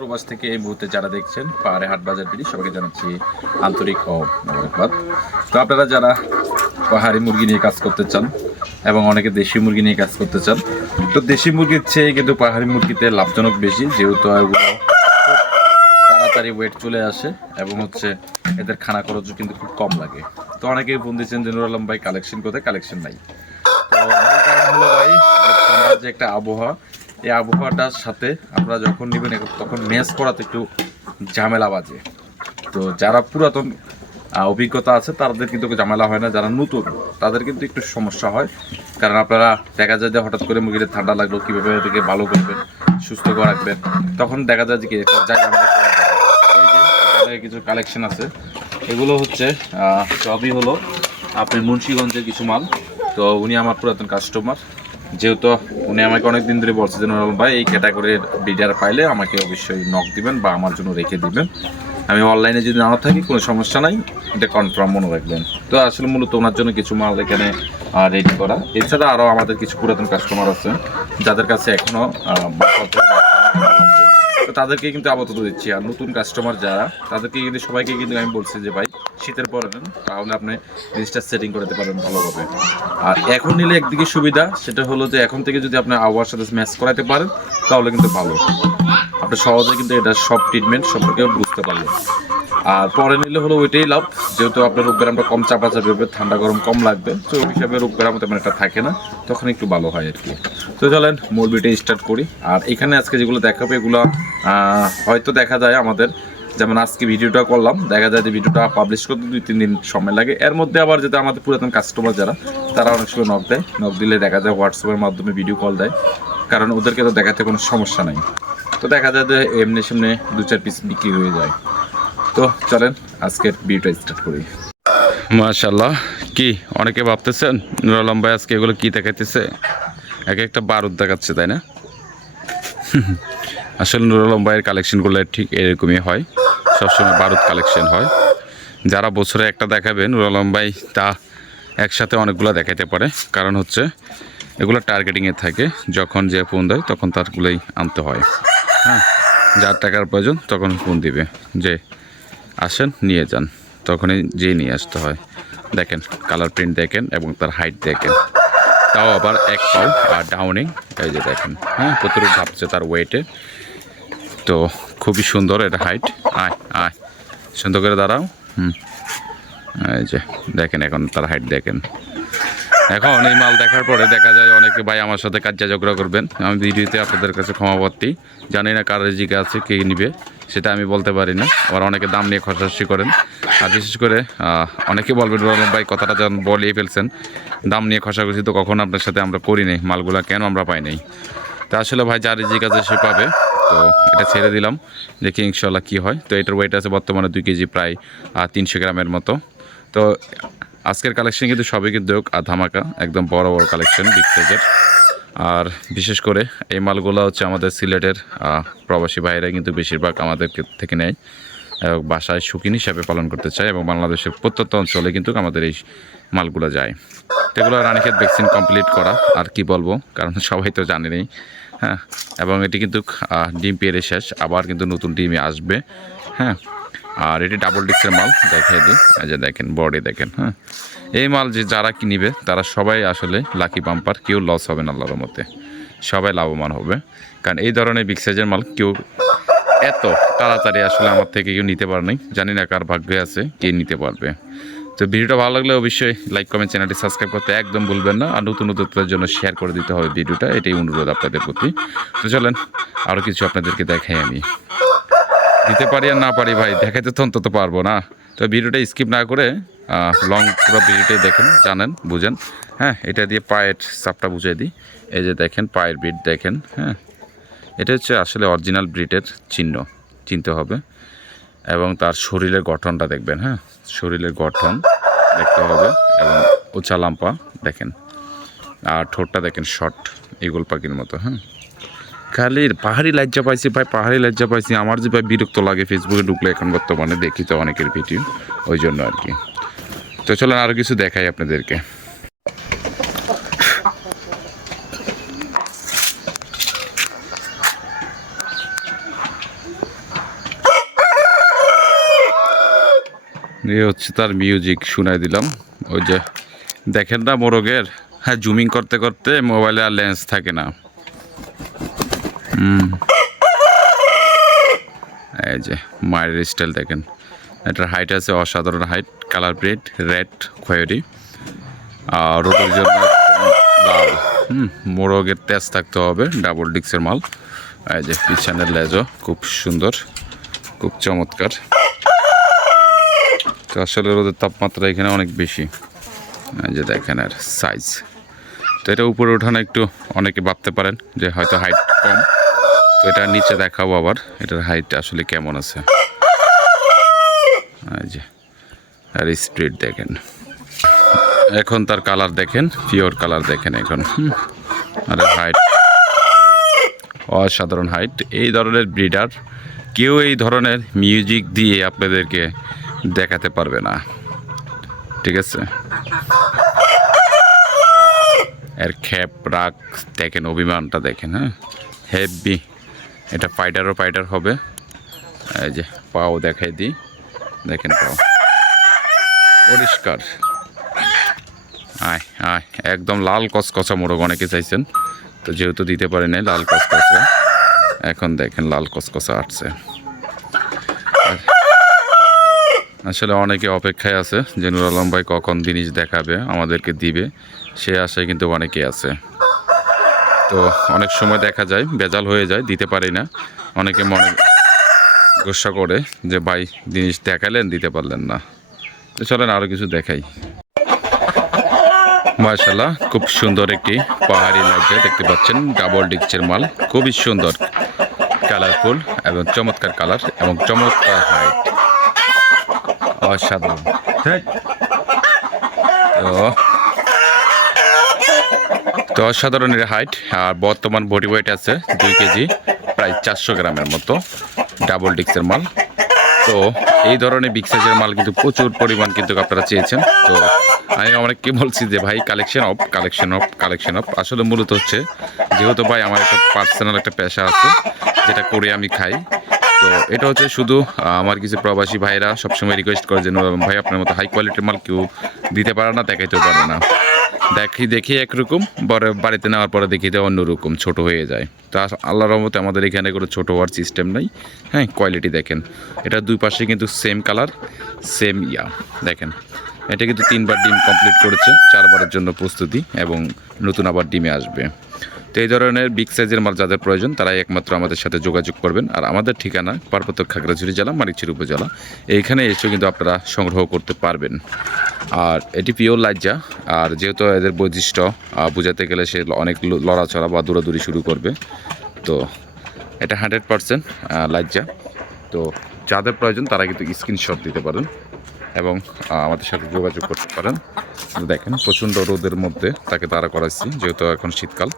প্রবাস থেকে এই মুহূর্তে যারা দেখছেন পাহাড়ে হাট বাজার ভিডিও, সবাইকে জানাচ্ছি আন্তরিক ও মোবারকবাদ। তো আপনারা যারা পাহাড়ি মুরগি নিয়ে কাজ করতে চান এবং অনেকে দেশি মুরগি নিয়ে কাজ করতে চান, তো দেশি মুরগির চেয়ে কিন্তু পাহাড়ি মুরগিতে লাভজনক বেশি, যেহেতু এগুলো তাড়াতাড়ি ওয়েট চলে আসে এবং হচ্ছে এদের খানা খরচও কিন্তু খুব কম লাগে। তো অনেকেই ফোন দিচ্ছেন যে নুর আলম ভাই কালেকশন কোথায়, কালেকশন নাই। তো মূল কারণ হলো ভাই ঠান্ডার যে একটা আবহাওয়া, এই আবহাওয়াটার সাথে আপনারা যখন নেবেন তখন ম্যাচ করাতে একটু ঝামেলা বাজে। তো যারা পুরাতন অভিজ্ঞতা আছে তাদের কিন্তু ঝামেলা হয় না, যারা নতুন তাদের কিন্তু একটু সমস্যা হয়। কারণ আপনারা দেখা যায় যে হঠাৎ করে মুরগিতে ঠান্ডা লাগলো, কীভাবে এদিকে ভালো করবেন, সুস্থ করে রাখবেন, তখন দেখা যায় যে কি ঝামেলা করা যায়। এই যে এখানে কিছু কালেকশন আছে, এগুলো হচ্ছে সবই হলো আপনি মুন্সিগঞ্জের কিছু মাল। তো উনি আমার পুরাতন কাস্টমার, যেহেতু উনি আমাকে অনেক দিন ধরে বলছে যে নুরুল ভাই এই ক্যাটাগরির বিডার পাইলে আমাকে অবশ্যই নক দিবেন বা আমার জন্য রেখে দিবেন। আমি অনলাইনে যদি না থাকি কোনো সমস্যা নাই, এটা কনফার্ম মনে রাখবেন। তো আসলে মূলত ওনার জন্য কিছু মাল এখানে রেডি করা। এছাড়া আরও আমাদের কিছু পুরাতন কাস্টমার আছে যাদের কাছে এখনও তো তাদেরকে কিন্তু আপাতত দিচ্ছি। আর নতুন কাস্টমার যারা, তাদেরকে কিন্তু সবাইকে কিন্তু আমি বলছি যে ভাই শীতের পরে নেন, তাহলে আপনি জিনিসটা সেটিং করতে পারেন ভালোভাবে। আর এখন নিলে একদিকে সুবিধা, সেটা হলো যে এখন থেকে যদি আপনি আবহাওয়ার সাথে ম্যাচ করাতে পারেন তাহলে কিন্তু ভালো, আপনি সহজে কিন্তু এটা সব ট্রিটমেন্ট সম্পর্কে বুঝতে পারবেন। আর পরে নিলে হলো ওইটাই লাভ, যেহেতু আপনার রোগ ব্যায়ামটা কম চাপাচাপি হবে, ঠান্ডা গরম কম লাগবে, তো ওই হিসাবে রোগ ব্যায়াম তেমন একটা থাকে না, তখন একটু ভালো হয় আর কি। তো চলেন মূল ভিডিও স্টার্ট করি। আর এখানে আজকে যেগুলো দেখাবো এগুলো হয়তো দেখা যায় আমাদের, যেমন আজকে ভিডিওটা করলাম, দেখা যায় যে ভিডিওটা পাবলিশ করতে 2-3 দিন সময় লাগে। এর মধ্যে আবার যেটা আমাদের পুরাতন কাস্টমার যারা, তারা অনেক সময় নক দেয়, নক দিলে দেখা যায় হোয়াটসঅ্যাপের মাধ্যমে ভিডিও কল দেয়, কারণ ওদেরকে তো দেখাতে কোনো সমস্যা নাই। তো দেখা যায় যে এমনি সামনে 2-4 পিস বিক্রি হয়ে যায়। তো চলেন আজকের ভিডিওটা স্টার্ট করি। মাশাআল্লাহ, কি অনেকে ভাবতেছেন নুর আলম ভাই আজকে এগুলো কি দেখাইতেছে, এক একটা বারুদ দেখাচ্ছে, তাই না? আসলে নুর আলম ভাইয়ের কালেকশনগুলো ঠিক এরকমই হয়, সবসময় বারুদ কালেকশন হয়। যারা বছরে একটা দেখাবে নুর আলম ভাই তা একসাথে অনেকগুলো দেখাইতে পারে, কারণ হচ্ছে এগুলো টার্গেটিংয়ে থাকে, যখন যে ফোন দেয় তখন তারগুলোই আনতে হয়। হ্যাঁ, যার টাকার প্রয়োজন তখন ফোন দিবে যে আসেন নিয়ে যান, তখনই যেয়ে নিয়ে আসতে হয়। দেখেন কালার প্রিন্ট দেখেন এবং তার হাইট দেখেন, তাও আবার এক পাও আর ডাউনিং, এই যে দেখেন, হ্যাঁ কতটুকু ভাবছে তার ওয়েটে। তো খুবই সুন্দর এটা হাইট। আয় আয় সুন্দর করে দাঁড়াও। এই যে দেখেন এখন তার হাইট দেখেন। এখন এই মাল দেখার পরে দেখা যায় অনেকে ভাই আমার সাথে কাজ ঝগড়া করবেন, আমি ভিডিওতে আপনাদের কাছে ক্ষমাপ্রার্থী। জানি না কার রিজিকে আছে, কে নিবে সেটা আমি বলতে পারি না। আবার অনেকে দাম নিয়ে খসাখসি করেন, আর বিশেষ করে অনেকে বলবেন ভাই কথাটা যখন বলিয়ে ফেলছেন, দাম নিয়ে খসাখসি তো কখনো আপনার সাথে আমরা করি নাই, মালগুলা কেন আমরা পাই নাই। তা আসলে ভাই যার রিজিক আছে সে পাবে। তো এটা ছেড়ে দিলাম, দেখি ইনশাল্লাহ কী হয়। তো এটার ওয়েট আছে বর্তমানে 2 কেজি, প্রায় 300 গ্রামের মতো। তো আজকের কালেকশন কিন্তু সবই কিন্তু ধামাকা, একদম বড় বড় কালেকশন, বিগ সাইজের। আর বিশেষ করে এই মালগুলো হচ্ছে আমাদের সিলেটের প্রবাসী ভাইরা কিন্তু বেশিরভাগ আমাদের থেকে নেয়, বাসায় শৌখিন হিসাবে পালন করতে চায়, এবং বাংলাদেশের প্রত্যন্ত অঞ্চলে কিন্তু আমাদের এই মালগুলো যায়। এগুলো রানীক্ষেত ভ্যাকসিন কমপ্লিট করা, আর কি বলবো, কারণ সবাই তো জানেনই। হ্যাঁ, এবং এটি কিন্তু ডিম পেরে শেষ, আবার কিন্তু নতুন ডিমে আসবে। হ্যাঁ, আর এটি ডাবল ডিক্সের মাল, দেখিয়ে দিই। এই যে দেখেন বডি দেখেন। হ্যাঁ, এই মাল যে যারা কিনবে তারা সবাই আসলে লাকি বাম্পার, কেউ লস হবে না আল্লাহর মতে, সবাই লাভবান হবে। কারণ এই ধরনের বিগ সাইজের মাল কেউ এত তাড়াতাড়ি আসলে আমার থেকে কেউ নিতে পারে নাই, জানি না কার ভাগ্যে আছে কে নিতে পারবে। তো ভিডিওটা ভালো লাগলে অবশ্যই লাইক কমেন্ট, চ্যানেলটি সাবস্ক্রাইব করতে একদম ভুলবেন না, আর নতুন নতুনদের জন্য শেয়ার করে দিতে হবে ভিডিওটা, এটাই অনুরোধ আপনাদের প্রতি। তো চলেন আরও কিছু আপনাদেরকে দেখাই, আমি দিতে পারি আর না পারি ভাই, দেখাইতে তো অন্তত পারবো না। তো ভিডিওটা স্কিপ না করে লং পুরো ভিডিওটাই দেখেন, জানেন বুঝেন। হ্যাঁ, এটা দিয়ে পায়ের সাপটা বুঝিয়ে দিই। এই যে দেখেন পায়ের ব্রিড দেখেন। হ্যাঁ, এটা হচ্ছে আসলে অরিজিনাল ব্রিডের চিহ্ন, চিনতে হবে। এবং তার শরীরের গঠনটা দেখবেন। হ্যাঁ, শরীরের গঠন দেখতে হবে, এবং উঁচা লাম্পা দেখেন, আর ঠোঁটটা দেখেন শর্ট, ইগল পাখির মতো। হ্যাঁ, খালি পাহাড়ি লজ্জা পাইছি ভাই, পাহাড়ি লজ্জা পাইছি। আমার যে ভাই বিরক্ত লাগে ফেসবুকে ঢুকলে, এখন বর্তমানে দেখি তো অনেকের ভিডিও, ওই জন্য আর কি। তো চলেন আরও কিছু দেখাই আপনাদেরকে। এই হচ্ছে তার মিউজিক শোনাই দিলাম। ওই যে দেখেন না মোরগের, হ্যাঁ জুমিং করতে করতে মোবাইলে আর লেন্স থাকে না। এই যে মায়ের স্টাইল দেখেন, এটার হাইট আছে অসাধারণ হাইট, কালার প্লেট রেড খয়েরি, আর রোদের জন্য লাল। মোরগের তেজ থাকতে হবে, ডাবল ডিক্সের মাল। এই যে পিছনের লেজও খুব সুন্দর, খুব চমৎকার। তো আসলে রোদের তাপমাত্রা এখানে অনেক বেশি। এই যে দেখেন আর সাইজ। তো এটা উপরে ওঠানো একটু অনেকে ভাবতে পারেন যে হয়তো হাইট কম, তো এটা নিচে দেখাবো আবার এটার হাইট আসলে কেমন আছে। এই যে আর স্পিড দেখেন, এখন তার কালার দেখেন, পিওর কালার দেখেন এখন। আর হাইট অসাধারণ হাইট। এই ধরনের ব্রিডার কেউ এই ধরনের মিউজিক দিয়ে আপনাদেরকে দেখাতে পারবে না, ঠিক আছে। এর খেপ রাগ দেখেন, অভিমানটা দেখেন, হ্যাঁ হেভি। এটা ফাইটার হবে। এই যে পাও দেখাই দিই, দেখেন পাও পরিষ্কার। আয় আয় একদম লাল কসকসা মোরগ অনেকে চাইছেন, তো যেহেতু দিতে পারি নাই লাল কসকসা, এখন দেখেন লাল কসকসা আসছে। আসলে অনেকে অপেক্ষায় আছে যে নুর আলম ভাই কখন জিনিস দেখাবে আমাদেরকে দিবে, সে আশায় কিন্তু অনেকে আছে। তো অনেক সময় দেখা যায় ভেজাল হয়ে যায়, দিতে পারি না। অনেকে মনে গোসা করে যে ভাই জিনিস দেখালেন দিতে পারলেন না। তো চলেন আরও কিছু দেখাই। মাশাআল্লাহ খুব সুন্দর একটি পাহাড়ি লাইজা দেখতে পাচ্ছেন, ডাবল ডিক্সের মাল, খুবই সুন্দর কালারফুল এবং চমৎকার কালার এবং চমৎকার হাইট, অসাধারণ। তো অসাধারণ এর হাইট, আর বর্তমান বডি ওয়েট আছে 2 কেজি, প্রায় 400 গ্রামের মতো, ডাবল ডিক্সের মাল। তো এই ধরনের বিগ সাইজের মাল কিন্তু প্রচুর পরিমাণ কিন্তু আপনারা চেয়েছেন। তো আমি অনেককে বলছি যে ভাই কালেকশন অফ। আসলে মূলত হচ্ছে যেহেতু ভাই আমার একটা পার্সোনাল একটা পেশা আছে যেটা করে আমি খাই। তো এটা হচ্ছে শুধু আমার কিছু প্রবাসী ভাইরা সবসময় রিকোয়েস্ট করে যে ভাই আপনার মতো হাই কোয়ালিটির মাল কেউ দিতে পারে না, দেখাইতেও পারে না। দেখি একরকম, বাড়িতে নেওয়ার পরে দেখি অন্যরকম ছোট হয়ে যায়। তো আল্লাহর রহমতে আমাদের এখানে কোনো ছোটো হওয়ার সিস্টেম নেই। হ্যাঁ কোয়ালিটি দেখেন, এটা দুই পাশে কিন্তু সেম কালার সেম দেখেন। এটা কিন্তু 3বার ডিম কমপ্লিট করেছে, 4বারের জন্য প্রস্তুতি এবং নতুন আবার ডিমে আসবে। তো এই ধরনের বিগ সাইজের মাল যাদের প্রয়োজন তারাই একমাত্র আমাদের সাথে যোগাযোগ করবেন। আর আমাদের ঠিকানা পার্বত্য খাগড়াছড়ি জেলা, মানিকছড়ি উপজেলা। এইখানে এসেও কিন্তু আপনারা সংগ্রহ করতে পারবেন। আর এটি পিওর লাইজা, আর যেহেতু এদের বৈশিষ্ট্য বোঝাতে গেলে সে অনেক লড়াচড়া বা দৌড়াদৌড়ি শুরু করবে। তো এটা 100% লাইজা। তো যাদের প্রয়োজন তারা কিন্তু স্ক্রিনশট দিতে পারেন এবং আমাদের সাথে যোগাযোগ করতে পারেন। দেখেন প্রচণ্ড রোদের মধ্যে তাকে তাড়া করাচ্ছি, যেহেতু এখন শীতকাল,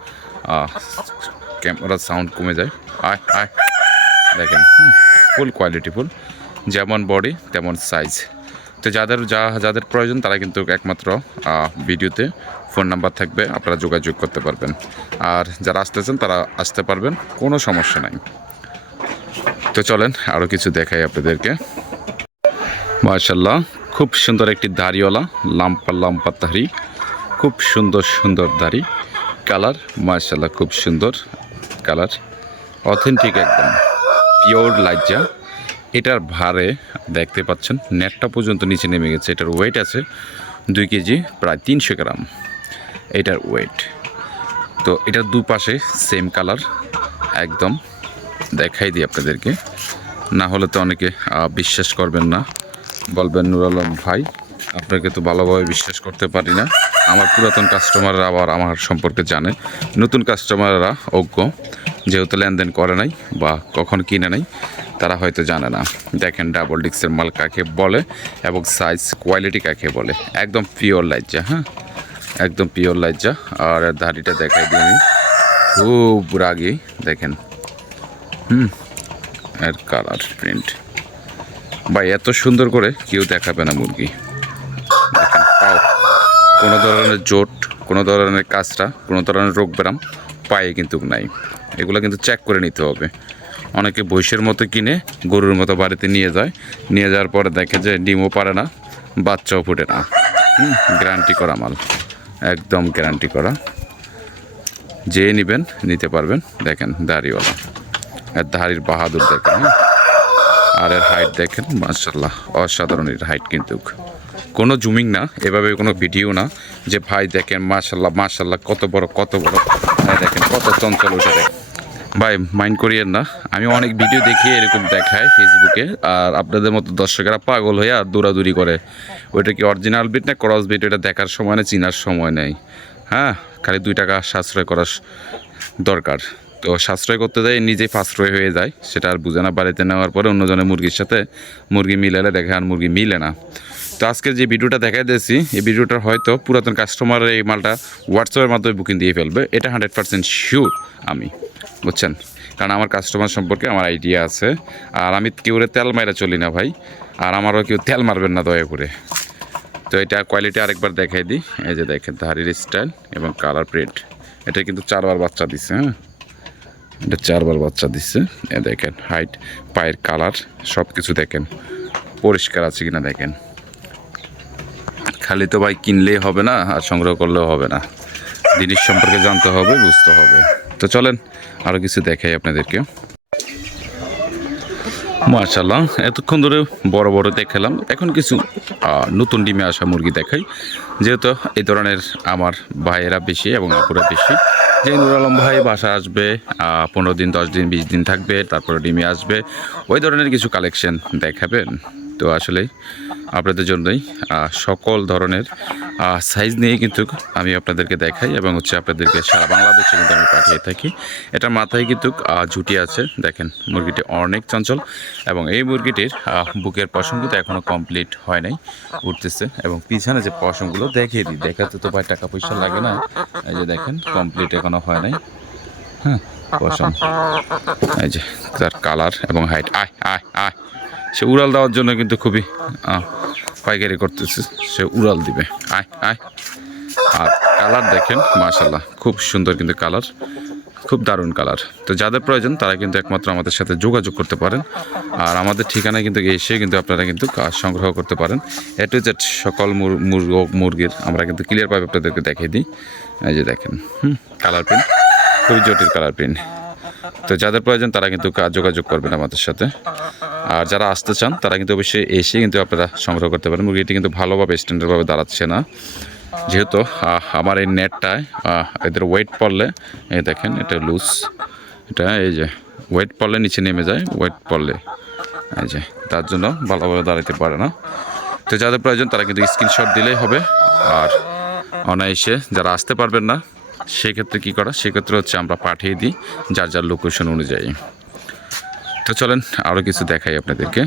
ক্যামেরার সাউন্ড কমে যায়। আয় দেখেন ফুল কোয়ালিটিফুল, যেমন বডি তেমন সাইজ। তো যাদের প্রয়োজন তারা কিন্তু একমাত্র ভিডিওতে ফোন নাম্বার থাকবে, আপনারা যোগাযোগ করতে পারবেন। আর যারা আসতেছেন তারা আসতে পারবেন, কোনো সমস্যা নাই। তো চলেন আরও কিছু দেখাই আপনাদেরকে। মাশাআল্লাহ খুব সুন্দর একটি দাড়িওয়ালা লাম্পা দাড়ি, খুব সুন্দর দাড়ি, কালার মাশাআল্লাহ খুব সুন্দর কালার, অথেন্টিক একদম পিওর লাইজা। এটার ভারে দেখতে পাচ্ছেন নেটটা পর্যন্ত নিচে নেমে গেছে। এটার ওয়েট আছে 2 কেজি, প্রায় 300 গ্রাম এটার ওয়েট। তো এটার দুপাশে সেম কালার, একদম দেখাই দিই আপনাদেরকে, না হলে তো অনেকে বিশ্বাস করবেন না, বলবেন নুর আলম ভাই আপনাকে তো ভালোভাবে বিশ্বাস করতে পারি না। আমার পুরাতন কাস্টমাররা আবার আমার সম্পর্কে জানে, নতুন কাস্টমাররা অজ্ঞ, যেহেতু লেনদেন করে নাই বা কখনো কিনে নাই, তারা হয়তো জানে না। দেখেন ডাবল ডিক্সের মাল কাকে বলে এবং সাইজ কোয়ালিটি কাকে বলে, একদম পিওর লাইজা। হ্যাঁ একদম পিওর লাইজা। আর দাড়িটা দেখাই দিই আমি, খুব রাগি দেখেন। এর কালার প্রিন্ট ভাই এত সুন্দর করে কেউ দেখাবে না মুরগি। দেখেন পাও, কোনো ধরনের জোট, কোনো ধরনের কাঁচরা, কোনো ধরনের রোগ ব্যারাম পায়ে কিন্তু নাই। এগুলো কিন্তু চেক করে নিতে হবে। অনেকে বৈশের মতো কিনে গরুর মতো বাড়িতে নিয়ে যায়, নিয়ে যাওয়ার পরে দেখে যে ডিমও পারে না, বাচ্চাও ফুটে না। গ্যারান্টি করা মাল, একদম গ্যারান্টি করা। যে নেবেন নিতে পারবেন। দেখেন দাড়িওয়ালা, এর দাড়ির বাহাদুর দেখেন, আর এর হাইট দেখেন, মাশাআল্লাহ অসাধারণ এর হাইট। কিন্তু কোনো জুমিং না, এভাবে কোনো ভিডিও না যে ভাই দেখেন মাশাআল্লাহ মাশাআল্লাহ কত বড় দেখেন কত চঞ্চল ওইটা দেখেন। ভাই মাইন্ড করিয়েন না, আমি অনেক ভিডিও দেখি এরকম দেখায় ফেসবুকে, আর আপনাদের মতো দর্শকেরা পাগল হয়ে আর দৌড়াদৌড়ি করে। ওইটা কি অরিজিনাল বিট না ক্রস বিট, এটা দেখার সময় না, চিনার সময় নেই। হ্যাঁ, খালি 2 টাকা সাশ্রয় করার দরকার। তো সাশ্রয় করতে যায় নিজেই ফাশ্রয় হয়ে যায়, সেটা আর বুঝে না। বাড়িতে নেওয়ার পরে অন্যজনের মুরগির সাথে মুরগি মিলালে দেখে আর মুরগি মিলে না। তো আজকের যে ভিডিওটা দেখাই দিয়েছি, এই ভিডিওটার হয়তো পুরাতন কাস্টমারের এই মালটা হোয়াটসঅ্যাপের মাধ্যমে বুকিং দিয়ে ফেলবে, এটা 100% শিওর আমি, বুঝছেন? কারণ আমার কাস্টমার সম্পর্কে আমার আইডিয়া আছে, আর আমি কেউ তেল মাইরা চলি না ভাই, আর আমারও কেউ তেল মারবেন না দয়া করে। তো এটা কোয়ালিটি আরেকবার দেখাই দিই। এই যে দেখেন ধারির স্টাইল এবং কালার প্রিন্ট, এটা কিন্তু 4 বার বাচ্চা দিচ্ছে। হ্যাঁ, এটা 4 বার বাচ্চা দিচ্ছে। এ দেখেন হাইট, পায়ের কালার সব কিছু দেখেন পরিষ্কার আছে কিনা দেখেন। খালি তো ভাই কিনলেই হবে না, আর সংগ্রহ করলেও হবে না, জিনিস সম্পর্কে জানতে হবে, বুঝতে হবে। তো চলেন আরও কিছু দেখাই আপনাদেরকে। মাশাআল্লাহ, এতক্ষণ ধরে বড় বড় দেখালাম, এখন কিছু নতুন ডিমে আসা মুরগি দেখাই। যেহেতু এই ধরনের আমার ভাইয়েরা বেশি এবং আপুরা বেশি, যে নুর আলম ভাই বাসা আসবে 15 দিন 10 দিন 20 দিন থাকবে, তারপরে ডিমে আসবে, ওই ধরনের কিছু কালেকশন দেখাবেন। তো আসলে আপনাদের জন্যই সকল ধরনের সাইজ নিয়ে কিন্তু আমি আপনাদেরকে দেখাই, এবং হচ্ছে আপনাদেরকে সারা বাংলাদেশে কিন্তু আমি পাঠিয়ে থাকি। এটার মাথায় কিন্তু ঝুটি আছে, দেখেন মুরগিটি অনেক চঞ্চল, এবং এই মুরগিটির বুকের পশম কিন্তু এখনও কমপ্লিট হয় নাই, উঠতেছে। এবং পিছনে যে পশমগুলো দেখিয়ে দিই, দেখাতে তো ভাই টাকা পয়সা লাগে না। এই যে দেখেন কমপ্লিট এখনও হয় নাই। হ্যাঁ, পশম, এই যে তার কালার এবং হাইট। আয় সে উড়াল দেওয়ার জন্য কিন্তু খুবই পাইকারি করতেছে, সে উড়াল দিবে। আয় আর কালার দেখেন মাশাআল্লাহ খুব সুন্দর, কিন্তু কালার খুব দারুণ কালার। তো যাদের প্রয়োজন তারা কিন্তু একমাত্র আমাদের সাথে যোগাযোগ করতে পারেন, আর আমাদের ঠিকানায় কিন্তু এসে কিন্তু আপনারা কিন্তু সংগ্রহ করতে পারেন। এ টু জেড সকল মুরগির আমরা কিন্তু ক্লিয়ারভাবে আপনাদেরকে দেখিয়ে দিই। এই যে দেখেন কালার প্রিন্ট, খুবই জটিল কালার প্রিন্ট। তো যাদের প্রয়োজন তারা কিন্তু যোগাযোগ করবেন আমাদের সাথে, আর যারা আসতে চান তারা কিন্তু অবশ্যই এসে কিন্তু আপনারা সংগ্রহ করতে পারেন। মুরগিটি কিন্তু ভালোভাবে স্ট্যান্ডার্ডভাবে দাঁড়াচ্ছে না, যেহেতু আমার এই নেটটায় এদের ওয়েট পড়লে, এই দেখেন এটা লুজ, এটা এই যে ওয়েট পড়লে নিচে নেমে যায়, ওয়েট পড়লে এই যে তার জন্য ভালোভাবে দাঁড়াতে পারে না। তো যাদের প্রয়োজন তারা কিন্তু স্ক্রিনশট দিলেই হবে। আর অনায়াসে যারা আসতে পারবেন না সেক্ষেত্রে কী করা, সেক্ষেত্রে হচ্ছে আমরা পাঠিয়ে দিই যার লোকেশন অনুযায়ী। তো চলেন আরও কিছু দেখাই আপনাদেরকে।